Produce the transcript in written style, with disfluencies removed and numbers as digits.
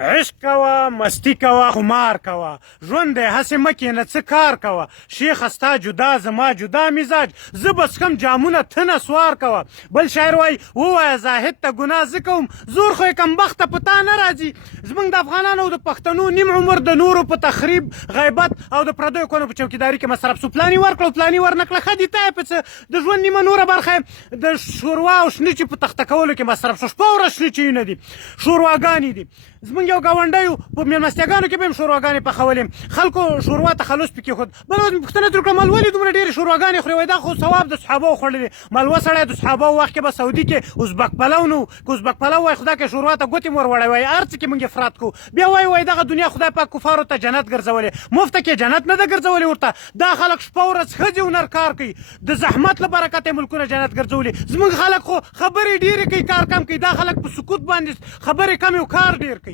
عشق کوه، مستی کوه، خمار کوه، ژوند دی هسې مه کښېنه څه کار کوه. شیخه ستا جدا زما جدا مزاج، زه به څښم جامونه ته نسوار کوه. بل شاعر وایي ووایه زاهد ته ګناه زه کوم، زور خو یې کمبخته په تا نه راځي. زموږ د افغانانو او د پښتنو نیم عمر د نورو په تخریب، غیبت او د پردیو کونو په چوکیداري کې مصرف سو. پلاني ورکړه پلاني ورنکړه، ښه دي ته یې په څه. د ژوند نیمه نوره برخه یې د شوروا او شنچې په تخته کولو کې مصرف شو. شپه ورځ شنچې دي، شورواګانې دي. زموږ یو ګاونډی په مېلمستیاګانو کې به هم شورواګانې پخولې، خلکو شوروا تخلص پکې ښود. بله ورځ مې پوښتنه ترې وکړه مال ولې دومره ډېرې شورواګانې خورې؟ وایي دا خو ثواب د صحابو خوړلې. مالوه سړی د صحابو وخت کې به سعودي کې ازبک پلو نه و، که ازبک پلو وایي خدا کې شوروا ته ګوتې مو ور وړی وایي، هر څه کې موږ افراط کوو. بیا وایي دغه دنیا خدای پاک کفارو ته جنت ګرځولې، مفته کې جنت نه ده ګرځولې ورته. دا خلک شپه ورځ ښځې هنر کار کوي، د زحمت له برکته یې ملکونه جنت ګرځولي. زموږ خلک خو خبرې ډېرې کوي کار کم کوي. دا خلک په سکوت باندې خبرې کمې او کار ډېر کوي.